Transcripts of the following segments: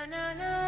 na na na.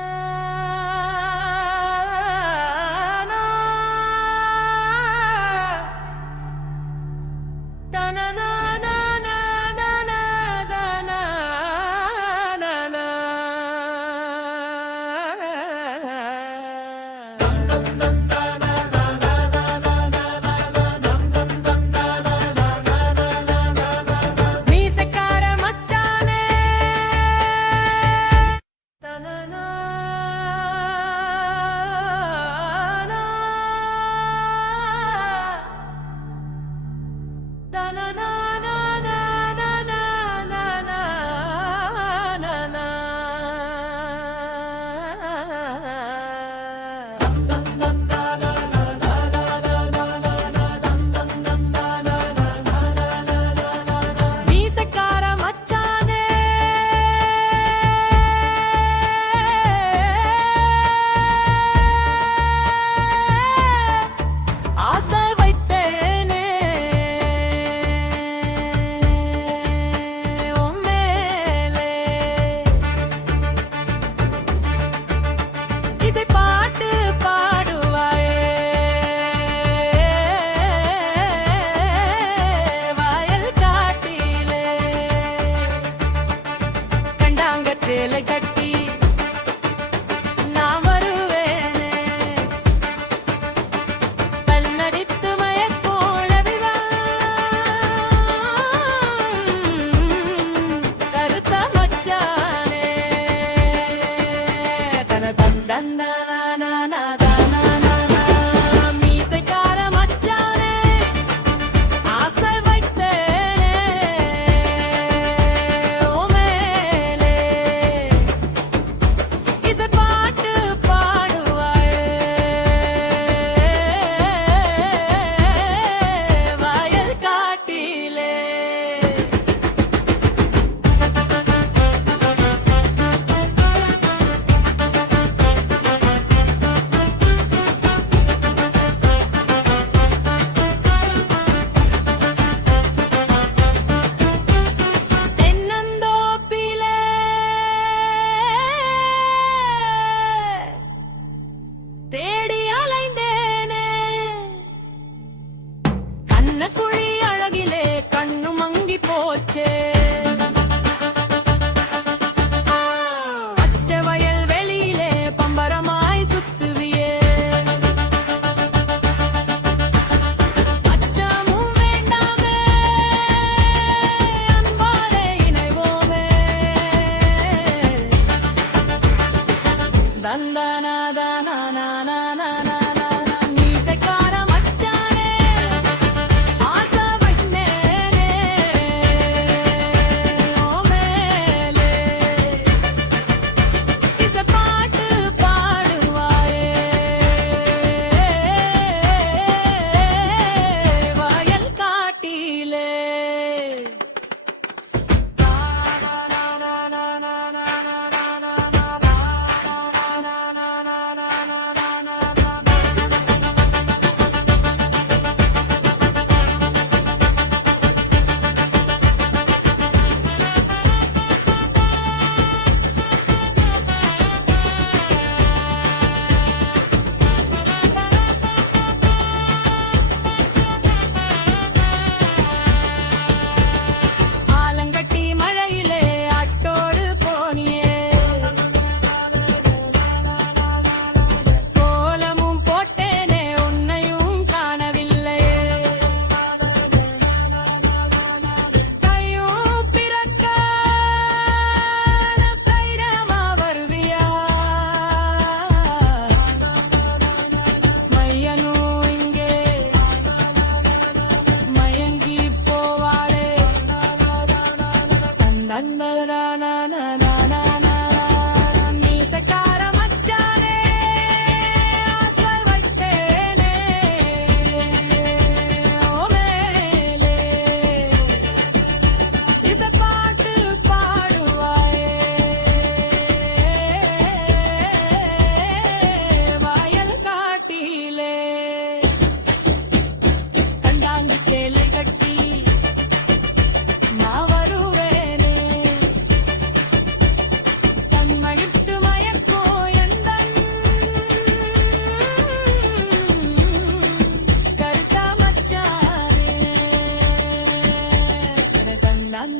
తగిలే కన్ను మంగిపోచే na na na na na.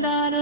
I don't know.